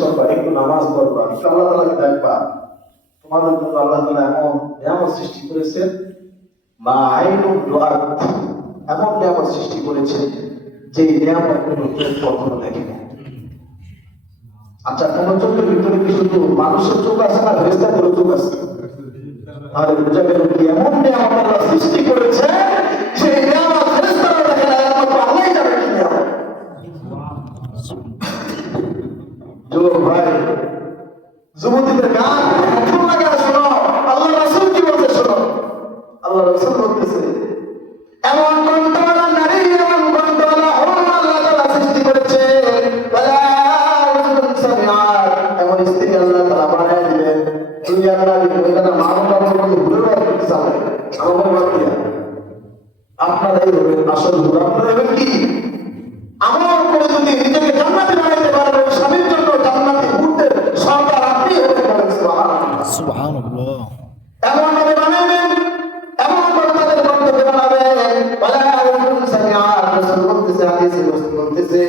করবা, একটু নামাজ পড়বা, একটু আল্লাহ তাআলাকে দেখবা। তোমাদের জন্য আল্লাহ তাআলা এমন নিয়ামত সৃষ্টি করেছেন, মা আইনুন রাআত, এমন নিয়ামত সৃষ্টি করেছেন যে নিয়ামত কোনো চোখ কখনো দেখেনি। আচ্ছা, কোন চোখের ভিতরে কি শুধু মানুষের চোখ আছে না ফেরেশতাদের চোখ আছে? তাহলে বুঝা গেল কি এমন নিয়ামত আল্লাহ সৃষ্টি করেছে সেই নিয়ামত ফেরেশতারা দেখে না, একমাত্র আল্লাহই জানে কি নিয়ামত। যুবক ভাই, যুবতীদের গান হেডফোন লাগায় শোনো, আল্লাহ রাসূল কি বলতে শোনো। আল্লাহ রাসূল বলতেছে এমন কণ্ঠওয়ালা নারী, এমন কণ্ঠওয়ালা হুর আল্লাহ তাআলা সৃষ্টি করেছে, এমন স্ত্রী আল্লাহ তাআলা বানায় দিবেন। দুনিয়ার নারী ওইখানে মা-বাবার মধ্যে ঘুরে বেড়াতে চাবে, আমার বাদ দিয়া আপনারাই হবেন আসল হুর। আপনারা হবেন কি আমল করে যদি নিজেকে জান্নাতি বানাইতে পারবেন, স্বামীর জন্য জান্নাতি হুরদের সরদার আপনি হতে পারেন। সুবহানাল্লাহ সুবহানাল্লাহ। এমন ভাবে বানাবেন, এমন ভাবে তাদের বক্তব্য বানাবেন, রাসূল বলতেছে, হাদিসে রাসূল বলতেছে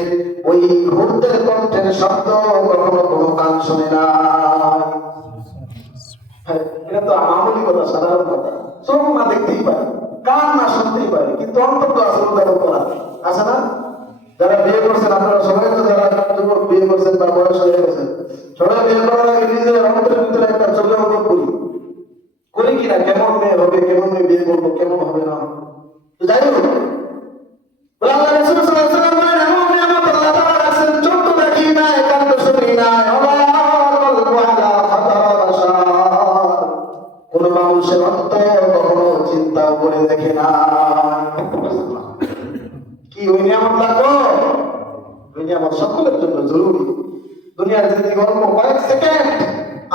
ওই হুরদের কণ্ঠের শব্দ কখনো কোনো কান শুনে না। এটা তো মামুলি কথা, সাধারণ কথা। চোখ না দেখতেই পারে, কান না শুনতেই পারে, কিন্তু অন্তর তো আসল উদ্ধারণ করা আছে না? যারা বিয়ে করছেন, আপনারা সবাই তো যারা যুবক বিয়ে করছেন বা বয়স হয়ে গেছেন, সবাই বিয়ে করার আগে নিজের অন্তরের ভিতরে একটা চোখের অঙ্কন করি কিনা, কেমন মেয়ে হবে, কেমন মেয়ে বিয়ে করবো, কেমন হবে না। তো যাই হোক, আল্লাহ রাসূল সাল্লাল্লাহু আলাইহি ওয়াসাল্লাম বলেন এমন নিয়ামত আল্লাহ তাআলা রাখছেন, চোখ তো দেখি না, কান তো শুনি না, কোন মানুষের অন্তর কখনো চিন্তা করে দেখে না। কি ওই নিয়ামত লাগবে? ওই নিয়ামত সকলের জন্য জরুরি। দুনিয়ার জিন্দেগি অল্প কয়েক সেকেন্ড,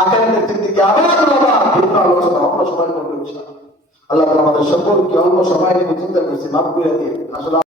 আখিরাতের জিন্দেগি আবার ভিন্ন আলোচনা অন্য সময় করবো ইনশাআল্লাহ। আল্লাহ আমাদের সকলকে অল্প সময় নিয়ে চিন্তা করছি, মাফ করে দিয়ে আসলে